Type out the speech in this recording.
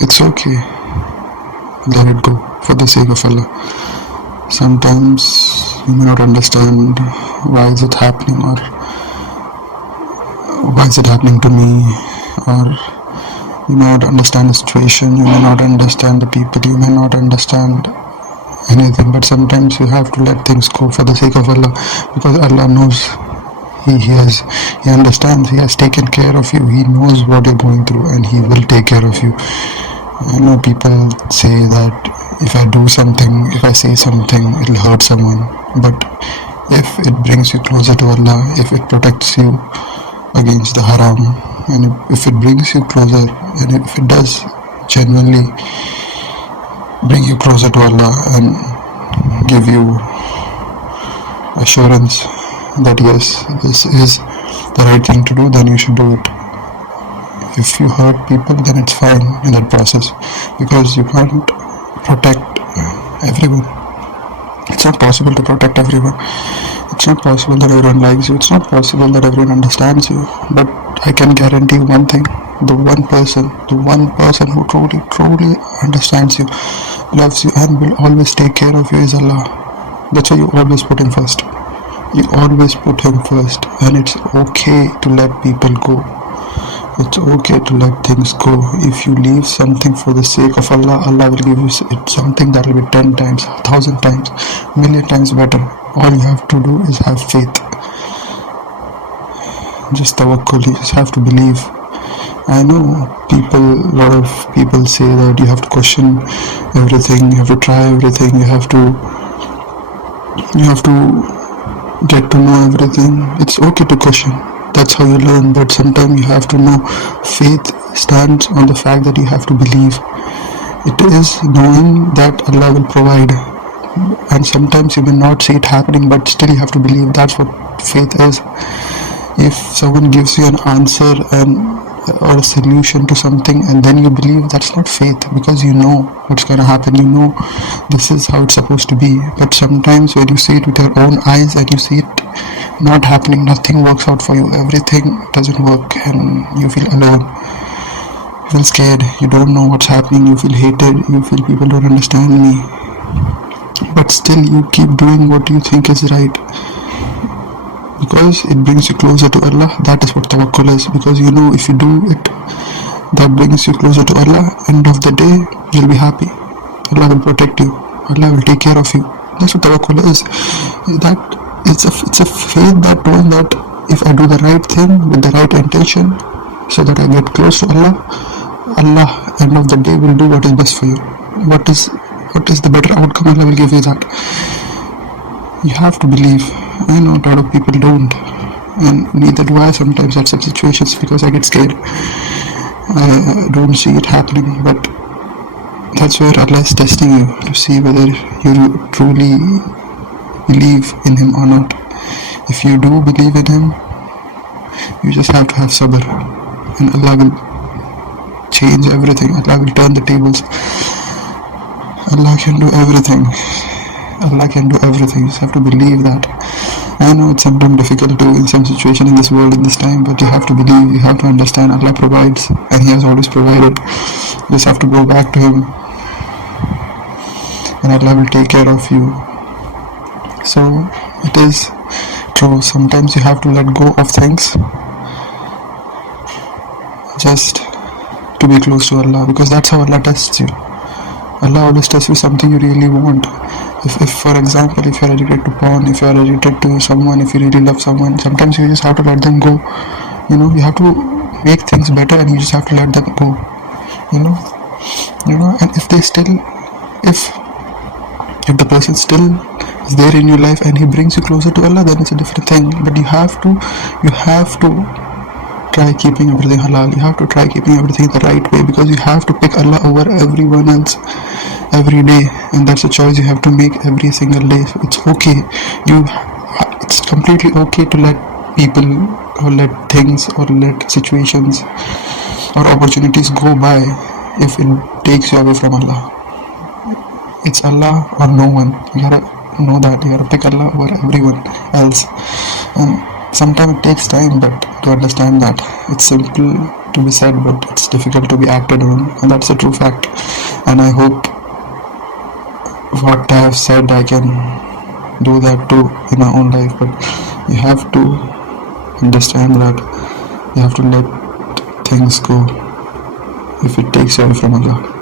it's okay. Let it go for the sake of Allah. Sometimes you may not understand why is it happening, or why is it happening to me, or you may not understand the situation, you may not understand the people, you may not understand anything, but sometimes you have to let things go for the sake of Allah, because Allah knows. He understands, He has taken care of you, He knows what you're going through, and He will take care of you. I know people say that if I do something, if I say something, it'll hurt someone, but if it brings you closer to Allah, if it protects you against the haram, and if it brings you closer, and if it does genuinely bring you closer to Allah and give you assurance that yes, this is the right thing to do, then you should do it. If you hurt people, then it's fine in that process, because you can't protect everyone. It's not possible to protect everyone. It's not possible that everyone likes you. It's not possible that everyone understands you. But I can guarantee one thing: the one person who truly understands you, loves you, and will always take care of you is Allah. That's why you always put Him first. You always put Him first, and it's okay to let people go. It's okay to let things go. If you leave something for the sake of Allah, Allah will give you something that will be 10 times, 1,000 times, million times better. All you have to do is have faith. Just tawakkul. You just have to believe. I know a lot of people say that you have to question everything, you have to try everything, you have to get to know everything. It's okay to question. That's how you learn, but sometimes you have to know faith stands on the fact that you have to believe. It is knowing that Allah will provide, and sometimes you may not see it happening, but still you have to believe. That's what faith is. If someone gives you an answer or a solution to something and then you believe, that's not faith, because you know what's going to happen, you know this is how it's supposed to be. But sometimes when you see it with your own eyes and you see it not happening, nothing works out for you, everything doesn't work, and you feel alone, you feel scared, you don't know what's happening, you feel hated, you feel people don't understand me, but still you keep doing what you think is right, because it brings you closer to Allah. That is what tawakkul is, because you know if you do it, that brings you closer to Allah. End of the day, you'll be happy. Allah will protect you. Allah will take care of you. That's what tawakkul is. That it's a faith that knowing that if I do the right thing with the right intention, so that I get close to Allah, Allah end of the day will do what is best for you. What is the better outcome? Allah will give you that. You have to believe. I know a lot of people don't, and neither do I sometimes at some situations, because I get scared. I don't see it happening, but that's where Allah is testing you to see whether you truly believe in Him or not. If you do believe in Him, you just have to have sabr, and Allah will change everything. Allah will turn the tables. Allah can do everything. Allah can do everything. You just have to believe that. I know it's sometimes difficult to in some situation in this world, in this time, but you have to believe, you have to understand Allah provides, and He has always provided. You just have to go back to Him, and Allah will take care of you. So it is true, sometimes you have to let go of things just to be close to Allah, because that's how Allah tests you. Allah always tests you something you really want. If for example, if you're addicted to porn, if you're addicted to someone, if you really love someone, sometimes you just have to let them go. You know, you have to make things better, and you just have to let them go. You know, and if the person still is there in your life and he brings you closer to Allah, then it's a different thing. But you have to try keeping everything halal. You have to try keeping everything the right way, because you have to pick Allah over everyone else every day, and that's a choice you have to make every single day. So it's okay. It's completely okay to let people or let things or let situations or opportunities go by if it takes you away from Allah. It's Allah or no one. You gotta know that. You gotta pick Allah over everyone else. And sometimes it takes time, but to understand that it's simple to be said, but it's difficult to be acted on, and that's a true fact. And I hope what I have said I can do that too in my own life. But you have to understand that you have to let things go if it takes away from Allah.